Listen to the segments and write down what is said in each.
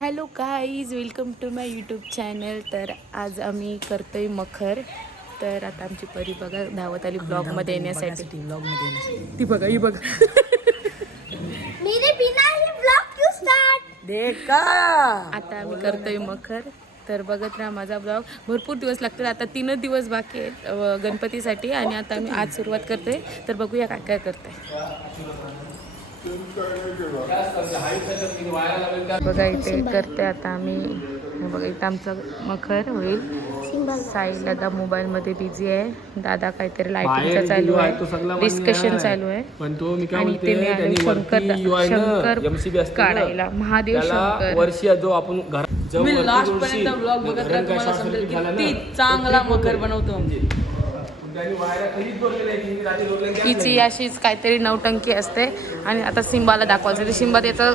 Hello guys welcome to my YouTube channel तर आज आम्ही करतोय मखर. तर आता आमची परी बघा धावत आली ब्लॉगमध्ये येण्यासाठी. ब्लॉगमध्ये येण्यासाठी. ती बघा ही बघ. मेरे बिना ही ब्लॉग क्यों स्टार्ट देखा! आता आम्ही करतोय मखर. तर बघत राहा माझा ब्लॉग भरपूर दिवस लागतील आता तीनच दिवस बाकी आहेत गणपतीसाठी. आणि आता आम्ही आज सुरुवात करतोय. तर बघूया काय काय करतोय. बघा इथे करते आता आम्ही. हे बघा इथं आमचं मखर होईल. साई दादा मोबाईल मध्ये बिझी आहे. दादा काहीतरी लाईटिंगचा चालू आहे. डिस्कशन चालू आहे. पण तो मी काय आणि ते मी आले शंकर शंकर काढायला. महादेव शंकर. वर्षी जो आपण तुम्ही लास्ट पर्यंत ब्लॉग बघत घरण राहा काय तुम्हाला short समजेल किती चांगला मकर बनवतो. म्हणजे हिची अशीच काहीतरी नौटंकी असते. आणि आता सिंबाला दाखवायचं. ते सिंबा त्याचं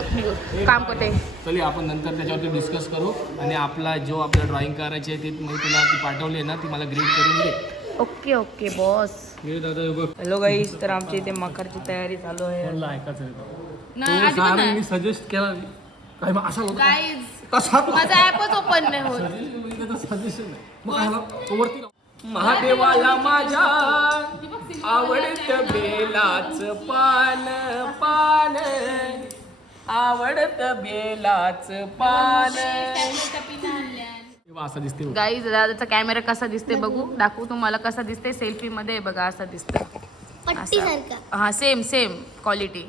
काम करते. चला आपण नंतर त्याच्यावरती डिस्कस करू. आणि आपला जो आपल्याला ड्रॉइंग करायची आहे ती मी तुला ती पाठवली आहे ना ती मला ग्रीड करून दे. Okay okay boss hello guys तर आमच्या इथे मकरची तयारी चालू आहे. ऐकायचं मी सजेस्ट केला काय मग असा होता कसा माझा ऍपच ओपन नाही होत. सजेशन काय. महादेवाला माझ्या आवडत बेलाच पान पान. आवडत बेलाच पान. असं दिसते. गाई दादाचा कॅमेरा कसा दिसते बघू? दाखवू तुम्हाला कसा दिसते सेल्फी मध्ये बघा असा दिसतो हा सेम सेम क्वालिटी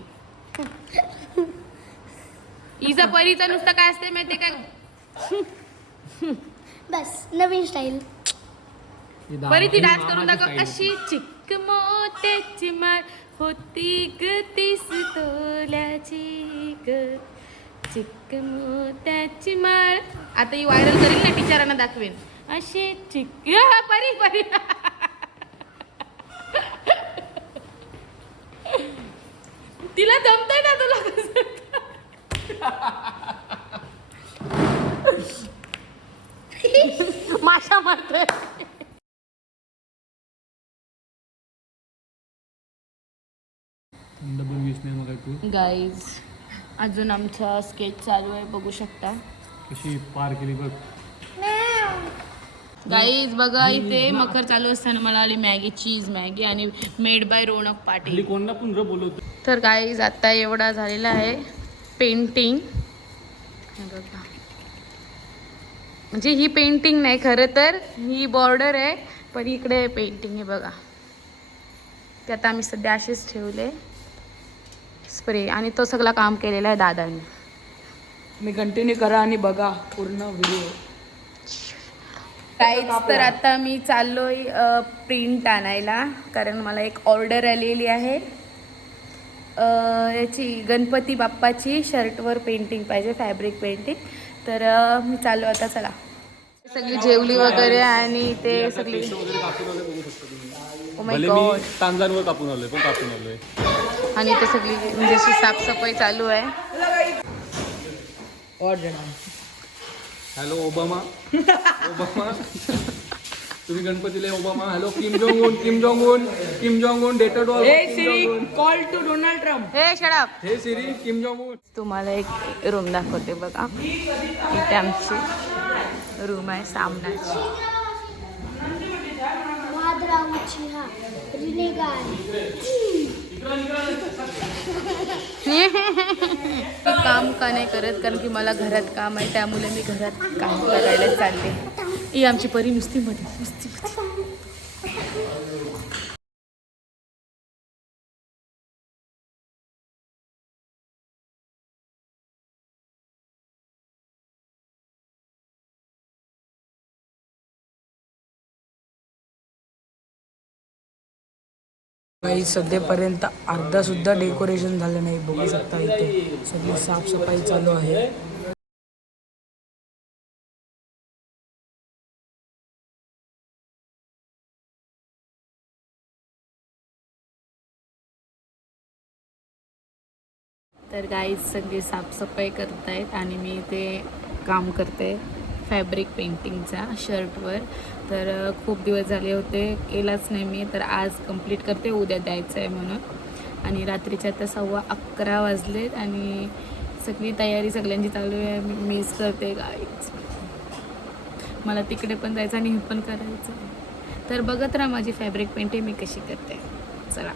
इजा परीचा नुसतं काय असते माहितीये का? बस नवीन स्टाईल परी ती डान्स करून दाखव. अशी चिक मोत्याची माळ होती ग तीस तोल्याची ग. चिक मोत्याची माळ. आता ही व्हायरल करील ना टीचरांना दाखवेन. अशी चिक परी परी. तिला जमतंय ना तुला? माशा मारतोय. गाईज अजून आमचा स्केच चालू आहे बघू शकता. कशी पार केली बघ. गाईज बघा इथे मकर चालू असताना मला आली मॅगी चीज मॅगी आणि मेड बाय रोनक पाटील. कोणला पण बोलवतो. तर गाईज आता एवढा झालेला आहे पेंटिंग म्हणजे ही पेंटिंग नाही खरं तर ही बॉर्डर आहे पण इकडे पेंटिंग आहे बघा. ते आता आम्ही सध्या असेच ठेवले. स्प्रे आणि तो सगळा काम केलेला आहे दादाने. मी कंटिन्यू करा आणि बघा पूर्ण व्हिडिओ काहीच तर आता मी चाललोय प्रिंट आणायला. कारण मला एक ऑर्डर आलेली आहे. अ, याची गणपती बाप्पाची शर्टवर पेंटिंग पाहिजे फॅब्रिक पेंटिंग तर मी चाललो आता चला. सगळी जेवली वगैरे आणि ते सगळी Oh कापून आलोय पण कापून आलोय. आणि ते सगळी म्हणजे अशी साफसफाई चालू आहे. Hello Obama. ओबामा. तुम्ही गणपतीला Obama. Hello Kim Jong Un Kim Jong Un Kim Jong Un डेटर doll hey Siri call to Donald Trump hey shut up hey Siri Kim Jong उन तुम्हाला एक रूम दाखवते बघा. इथे आमची रूम आहे सामनाची. वादरावची हा रिनेगार मी काम का नाही करत? कारण की मला घरात काम आहे त्यामुळे मी घरात काम करायला चालले. ही आमची परी नुसती मध्ये नुसती काही सध्यापर्यंत अर्धा सुद्धा डेकोरेशन झालं नाही. बघू शकता इथे सगळी साफसफाई चालू आहे. तर गाईज सगळी साफसफाई करतायत आणि मी ते काम करते फॅब्रिक पेंटिंगचा शर्टवर तर खूप दिवस झाले होते केलाच नाही मी. तर आज कंप्लीट करते उद्या द्यायचं आहे म्हणून. आणि रात्रीच्या आता सव्वा अकरा वाजलेत आणि सगळी तयारी सगळ्यांची चालू आहे. मी मिस करते गाईच मला तिकडे पण जायचं आणि हे पण करायचं. तर बघत राहा माझी फॅब्रिक पेंटिंग मी कशी करते. चला.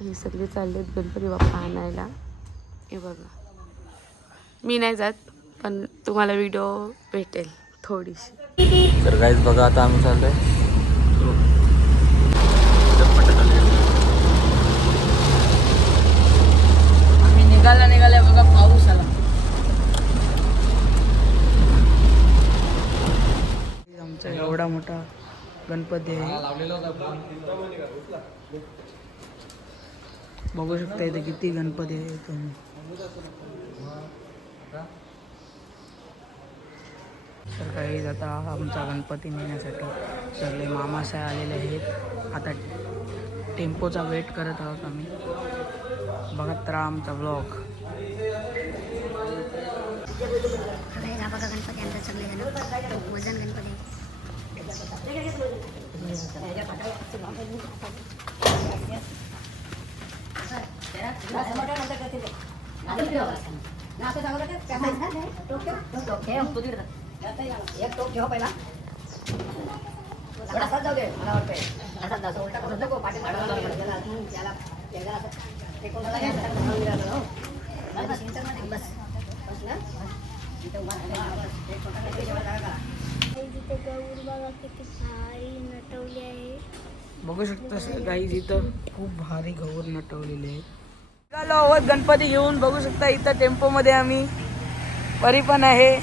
हे सगळे चाललेत गणपती बाप्पा आणायला. हे बघा. मी नाही जात पण तुम्हाला व्हिडिओ भेटेल थोडीशी. तर काहीच बघा आता आम्ही चाललोय. आम्ही निघाला निघाल्या बघा पाऊस आला. आमचा एवढा मोठा गणपती आहे. बघू शकता इथे किती गणपती आहे तुम्ही तर काही आता आमचा गणपती नेण्यासाठी. सगळे मामासाहेब आलेले आहेत. आता टेम्पोचा वेट करत आहोत आम्ही. बघत राहा आमचा ब्लॉग हा बघा गणपती आमचा सगळे जण. वजन गणपती गौर बघा किती नटवली आहे बघू शकता गाई इथं खूप भारी गौर नटवलेले आहे निघालो आहोत. गणपती घेऊन बघू शकता इथं टेम्पोमध्ये आम्ही. परी पण आहे.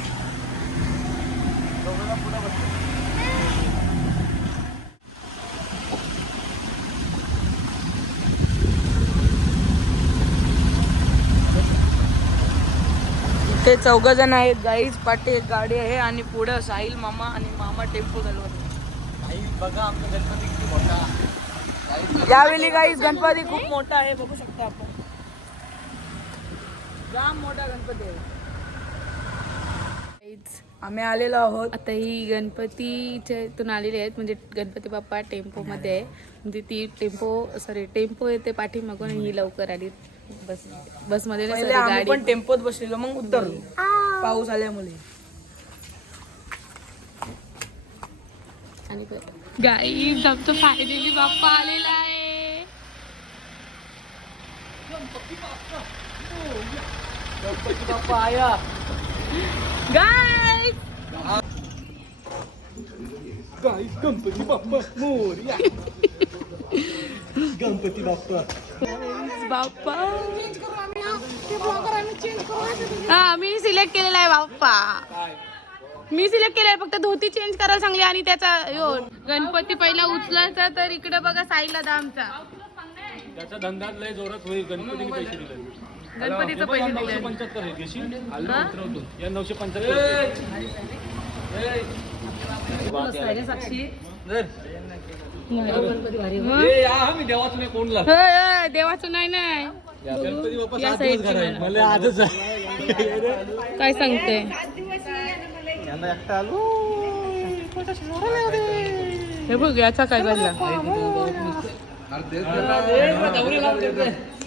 इथे चौघ जण आहेत. गाईच पाटे एक गाडी आहे आणि पुढं साहिल मामा आणि मामा टेम्पो चालवत बघा आमचा गणपती किती मोठा. यावेळी गाईस गणपती खूप मोठा आहे. बघू शकता आपण. जाम मोठा गणपती आहे. आम्ही आलेलो आहोत. आता ही गणपतीच्या इथून आलेली आहेत म्हणजे गणपती बाप्पा टेम्पोमध्ये आहे. म्हणजे ती टेम्पो सॉरी टेम्पो येते पाठीमागून ही लवकर आली. बस बसमध्ये नाही, sorry, गाडी पण टेम्पोत बसलेलो मग उतरलो. पाऊस आल्यामुळे. आणि गाई आमचा फायनली बाप्पा आलेला आहे. गाय गणपती बाप्पा मोरया गणपती बाप्पा बाप्पा हा. मी सिलेक्ट केलेला आहे बाप्पा. मी सिलेक्ट केलंय फक्त धोती चेंज करायला सांगली आणि त्याचा यो गणपती पहिला उचलायचा तर इकडे बघा साईला दा आमचा त्याचा धंदा लय जोरात होईल गणपतीने पैसे दिले गणपतीचं पैसे नऊशे दिले पंच्याहत्तर आहे घेशील? हा? उतरवतो. या नऊशे पंच्याहत्तर. साक्षी. मी देवाच नाही कोणला? देवाचं नाही नाही. गणपती बाप्पा या सात दिवस साईडची घरात. आहे. मला. मला आजच आहे. काय सांगते? यांना एकटा आलो. हे बघ याचा काय झाला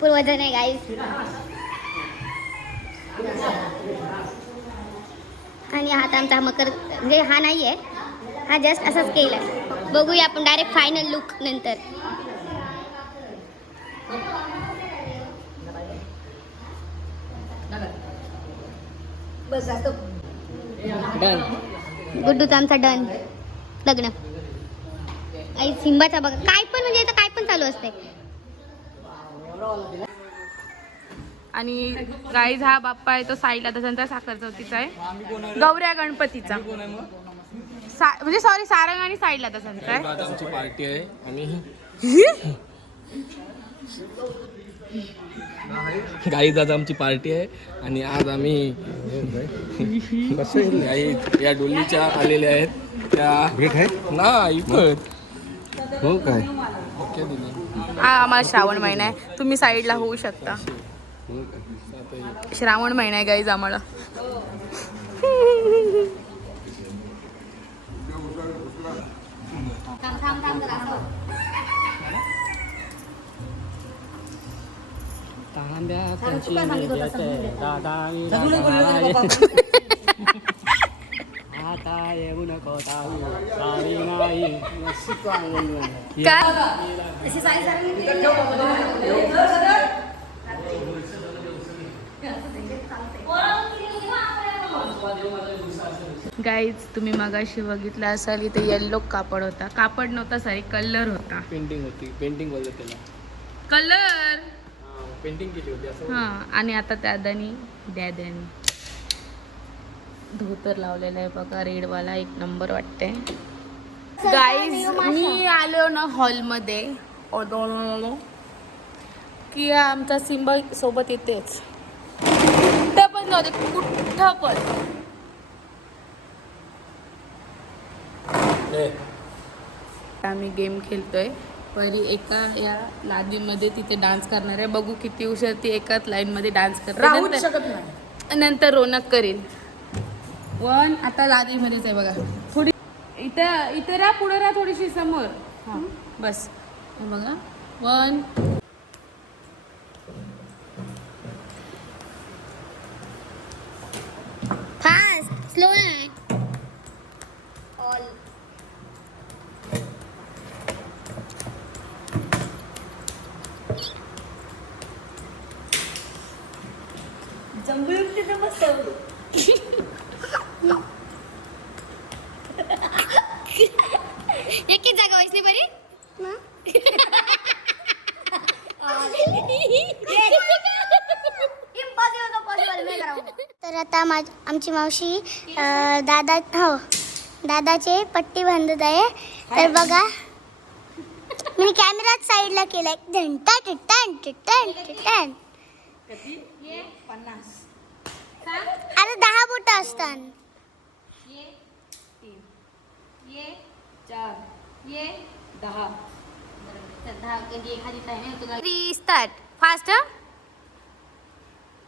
भरपूर वजन आहे गाईस आणि हा आमचा मकर म्हणजे हा नाही आहे हा जस्ट असाच केला बघूया आपण डायरेक्ट फायनल लुक नंतर. गुड्डूचा आमचा डन लग्न. आई सिंबाचा बघा. काय पण म्हणजे इथं काय पण चालू असते आणि गाईज हा बाप्पा आहे तो साईला त्याच्यानंतर साखर चौथीचा आहे. गौऱ्या गणपतीचा. सा- म्हणजे सॉरी सारंग आणि साईडला त्याच्यानंतर आहे. आज आमची पार्टी आहे. आम्ही गाई दादा आमची पार्टी आहे. आणि आज आम्ही गाई या डोलीच्या आलेल्या आहेत. त्या भेट आहे? ना इकत हो काय? ओके दिली. हा आम्हाला श्रावण महिना आहे. तुम्ही साईडला होऊ शकता. श्रावण महिना आहे गाईज आम्हाला. काय गाईज तुम्ही मगाशी बघितलं असाल इथे येल्लो कापड होता. कापड नव्हता सॉरी कलर होता. पेंटिंग होती पेंटिंग बोलत त्याला. कलर पेंटिंग केली होती असं हा आणि आता त्या दादानी डॅद्यानी धोतर लावलेला आहे बघा रेडवाला एक नंबर वाटते गाईज मी आलो ना हॉलमध्ये. ओदोलो की आमचा सिंबा सोबत येतेच. कुठं पण जाऊ दे कुठं पण. आम्ही गेम खेळतोय. परी एका या लादीमध्ये तिथे डान्स करणार आहे. बघू किती उशीर ती एकाच लाईन मध्ये डान्स करते. शकत नाही. नंतर रोनक करेल वन आता लादीमध्येच आहे बघा. थोडी इथं इथं राहा राहा थोडीशी समोर. हां बस. हे बघा वन फास्ट स्लो नाही एकी जागा व्हायची बरी तर आता माझ आमची मावशी अं, दादा हो दादाचे पट्टी बांधत आहे. तर बघा मी कॅमेराच साईडला केलाय. घंटा टिट्टन टिट्टन टिट्टन अरे दहा बोट असतात. स्टार्ट फास्ट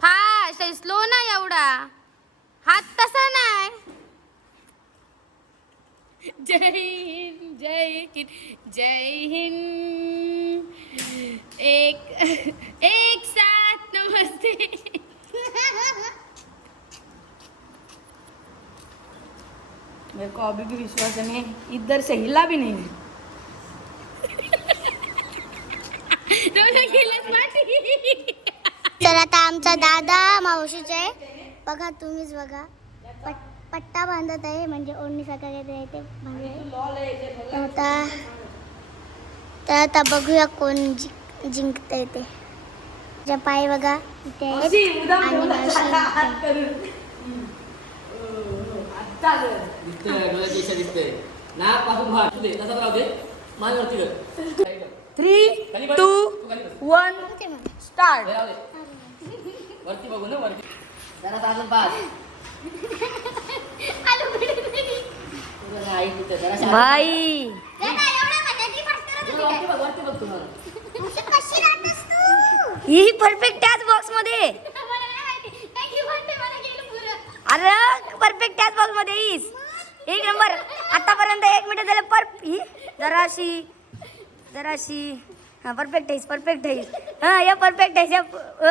फास्ट स्लो ना एवढा. हात तसा नाही. जय हिंद जय हिंद जय हिंद. एक एक साथ नमस्ते. मेरे को अभी भी विश्वास नहीं है इधर से हिला भी नहीं माटी. तर आता आमचा दादा मावशीचा. आहे बघा तुम्हीच बघा. पट पट्टा बांधत आहे म्हणजे ओढणी सारखं आहे ते बांधत आहे. आता तर आता बघूया कोण जिंक जिंकतंय ते. ज्या पाय बघा इथे आणि. Three two one. स्टार्ट. आलू बिडबिडी. भाई दादा, कशी राहतेस तू? ही परफेक्ट त्याच बॉक्समध्ये मला नाही माहिती. काय की म्हणते मला गेलं पुरं. अरे परफेक्ट त्याच बॉक्समध्ये येईस एक नंबर. आतापर्यंत एक मिनिट झालं पर ही जराशी जराशी. हा परफेक्ट आहेस परफेक्ट आहेस हा या परफेक्ट आहेस या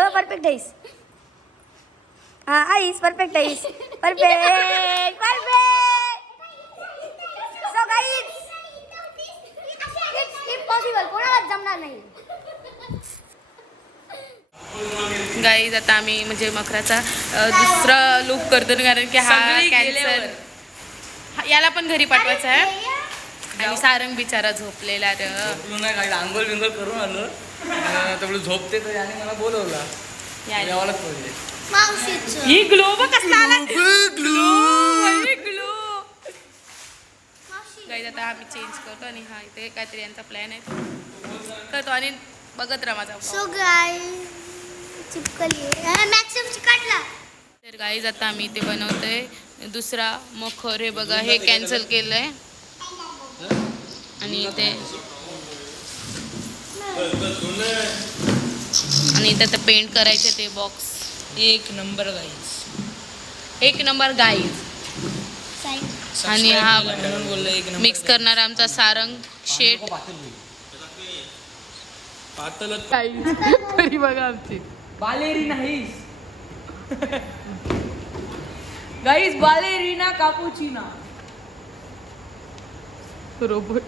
परफेक्ट आहेस हा आईस परफेक्ट आहेस perfect perfect so guys It's impossible. कोणालाच जमणार नाही गाईज आता आम्ही म्हणजे मकराचा दुसरा लूक करतो कारण की हा कॅन्सर. याला पण घरी पाठवायचा आहे. आणि सारंग बिचारा झोपलेला र. आंघोळ बिंघोळ करून आलो. तेवढं झोपते तर याने मला बोलवला. या- जेवायलाच पडले मावशीचं. ही ग्लो बघ कसला आला ग्लो. ग्लो गाईज आता आम्ही चेंज करतो आणि हा इथे काहीतरी यांचा प्लॅन आहे. करतो आणि बघत राहा माझा vlog. सो गाय चिपकली मॅक्सिमम चिकटला. तर गाईज आता आम्ही इथे बनवतोय दुसरा मखर. हे बघा हे कॅन्सल केलंय. आणि इथे आणि इथे आता पेंट करायचे ते बॉक्स एक नंबर गाईज एक नंबर गाईज आणि हा म्हणून बोललो एक नंबर मिक्स करणार आमचा सारंग शेट तरी बघा आमची. बालेरी नाहीस. गाईज बालेरीना कापुचिना रोबोट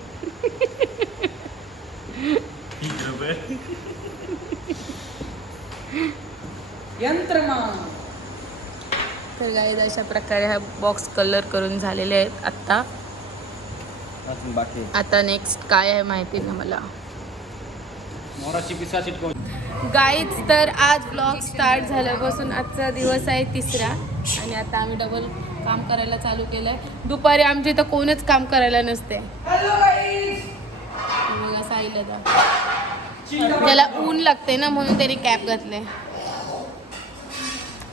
यंत्रमान. तर गाईज अशा प्रकारे हा बॉक्स कलर करून झालेले आहेत आत्ता. बाकी आता नेक्स्ट काय आहे माहिती ना मला. गाईज तर आज ब्लॉग स्टार्ट झाल्यापासून आजचा दिवस आहे तिसरा. आणि आता आम्ही डबल काम करायला चालू केलं आहे दुपारी आमच्या इथं कोणच काम करायला नसते. साईला जा. त्याला ऊन लागते ना म्हणून त्याने कॅप घातले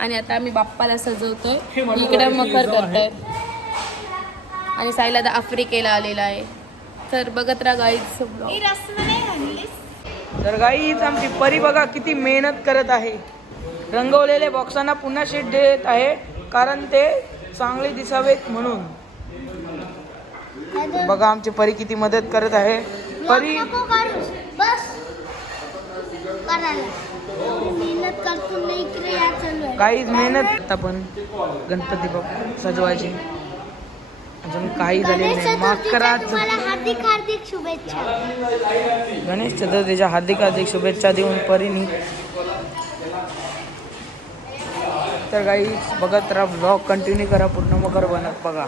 आणि आता आम्ही बाप्पाला सजवतोय. इकडे मखर करतोय. आणि साईला आता आफ्रिकेला आलेला आहे. तर बघत राहा गाईज तर गाईच आमची परी बघा किती मेहनत करत आहे. रंगवलेले बॉक्सांना पुन्हा शेड देत आहे कारण ते चांगले दिसावेत म्हणून. बघा आमची परी किती मदत करत आहे. परी बस करायला मेहनत करतो नाही इकडे या चालू आहे काहीच मेहनत आता पण गणपती बाप्पा सजवायची. अजून काही झाले गणेश नाही. माफ करा. चतुर्थीच्या तुम्हाला हार्दिक हार्दिक शुभेच्छा. गणेश चतुर्थीच्या हार्दिक हार्दिक शुभेच्छा देऊन परीनी तर काही बघत राहा ब्लॉग कंटिन्यू करा. पूर्ण मकर बनत बघा.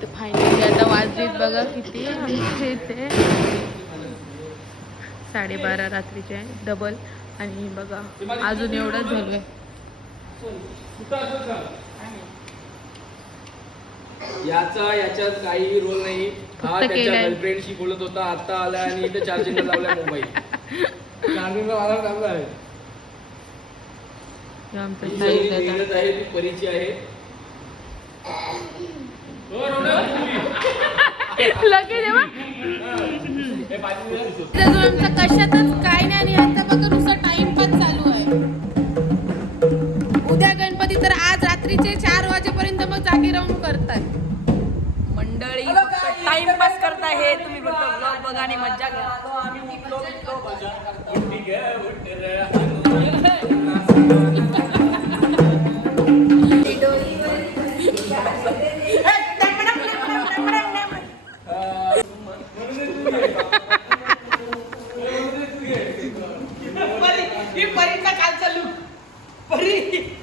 तर फायनली आता वाजलीत बघा किती. आमच्या इथे साडेबारा रात्रीचे आहे. डबल आणि बघा अजून एवढंच झालो आहे याचा याच्यात काही रोल नाही. हा फक्त त्याच्या केलंय. गर्लफ्रेंडशी बोलत होता आता आला आणि इथे चार्जिंग लावलाय मोबाईल चार्जिंगला मला चांगला आहे. आमचं ही ती परीची आहे. लगेच आहे आमचं कशातच काय नाही आणि आता बघा नुसतं टाइमपास चालू आहे. उद्या गणपती तर आज रात्रीचे चार वाजेपर्यंत मग जागी राहून करतात मंडळी टाइमपास करता हे तुम्ही फक्त ब्लॉग बघा आणि मज्जा करा. ही परीक्षा काल चालू परी.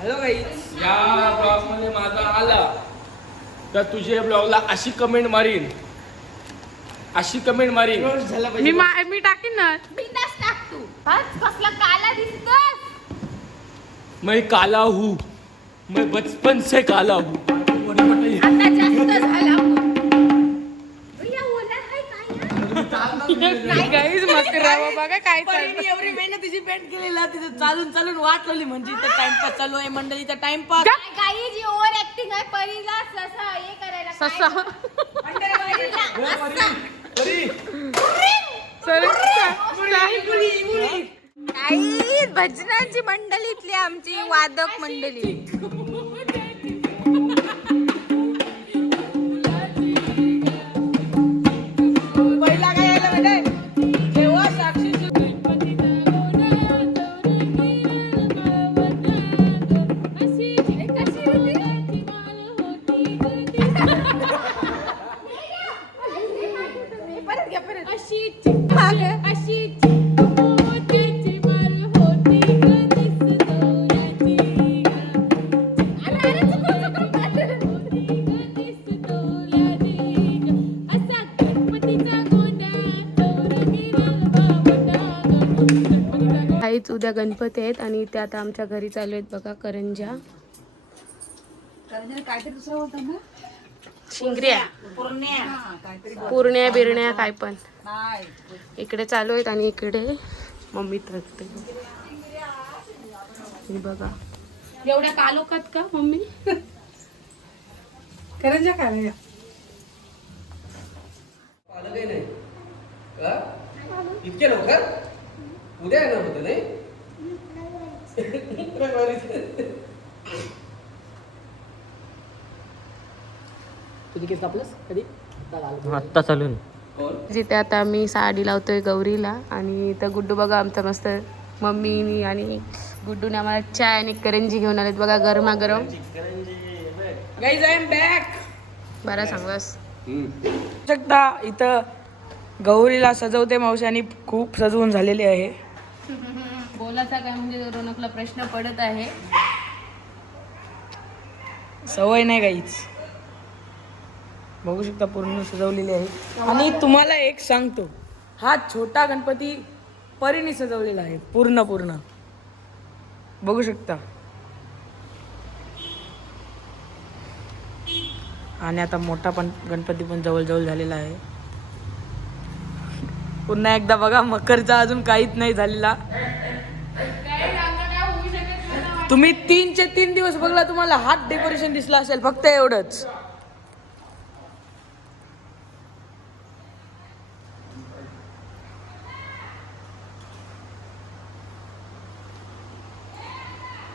हॅलो काही या ब्लॉगमध्ये माझा आला. तर तुझ्या ब्लॉगला अशी कमेंट मारीन. अशी कमेंट मारीन. झाला मी मा- मी टाकीन ना. बिंदास टाक तू. आज कसला काला दिसतोस. मैं काला हूँ। मैं बचपन से काला हूँ। आता जास्त झाला भैया ओला हाय काय गाईज राहा बघा काय चाललं परीने एवढी मेहनतीची पेंट केलेला तिथे चालून चालून वाट लावली म्हणजे इथं टाइमपास चालू आहे मंडळीचा टाइमपास काही जी. ओव्हर ऍक्टिंग आहे. परीला ससा हे करायला काय ससा. काही भजनाची मंडळीतली आमची वादक मंडळी. उद्या गणपती आहेत आणि ते आता आमच्या घरी चालू आहेत बघा करंजा शिंगऱ्या. पुरण्या. बिरण्या काय पण. इकडे चालू आहेत आणि इकडे मम्मी थकते हे बघा. एवढ्या कालोखात का मम्मी? करंजा काय इतके लवकर? उद्या येणार होतं नाही? तुझी केस कापलंस कधी? आत्ता चालून जिथे आता आम्ही साडी लावतोय गौरीला आणि इथं गुड्डू बघा आमचं मस्त मम्मीनी आणि गुड्डूने आम्हाला चाय आणि करंजी घेऊन आलेत. बघा गरमागरम. बरं सांगस शकता इथं गौरीला सजवते मावशी आणि खूप सजवून झालेली आहे. बोलाचा काय म्हणजे रोनकला प्रश्न पडत आहे. सवय नाही काहीच. बघू शकता पूर्ण सजवलेली आहे. आणि तुम्हाला एक सांगतो हा छोटा गणपती परीने सजवलेला आहे पूर्ण पूर्ण. बघू शकता. आणि आता मोठा पण गणपती पण जवळजवळ झालेला आहे. पुन्हा एकदा बघा मकरचा अजून काहीच नाही झालेला. तुम्ही तीनचे तीन दिवस बघला तुम्हाला हात डेकोरेशन दिसला असेल फक्त एवढंच.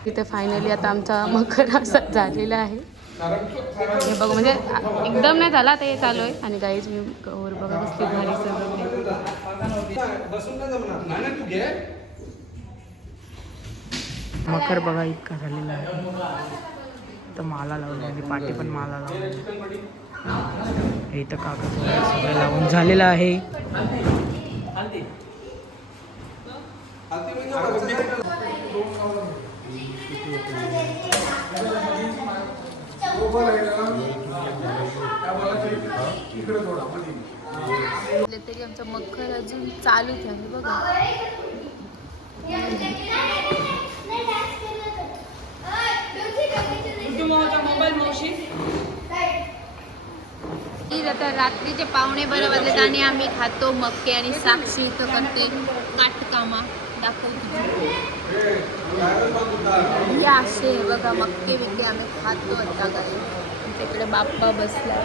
इथे फायनली आता आमचा मकर असा झालेला आहे. हे बघ म्हणजे एकदम नाही झाला ते चालू आहे. आणि गाईज मी गौर बघा कसली भारी सजवली मकर बघा इतका झालेला आहे. तर माला लावली आणि पाठी पण माला लावली हे इथं कागद वगैरे सगळं लावून झालेलं आहे. तरी आमचं मखर अजून चालूच आहे. बघा. आता रात्रीचे पावणे बरं वाजलेत आणि आम्ही खातो मक्के आणि साक्षी इथं करते काटकामा. दाखवते या असे हे बघा मक्के बिक्के आम्ही खातो आता घरी. तिकडे बाप्पा बसला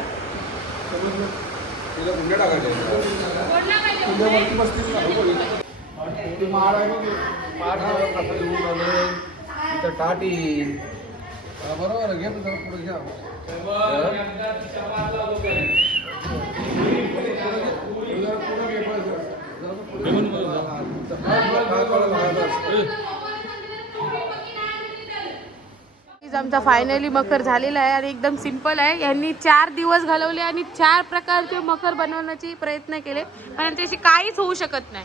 टाटी. बरोबर घे ना जरा पुढे घ्या. Guys, आमचा फायनली मकर झालेला आहे आणि एकदम सिंपल आहे. यांनी चार दिवस घालवले आणि चार प्रकारचे मकर बनवण्याचे प्रयत्न केले. पण त्यांच्याशी काहीच होऊ शकत नाही.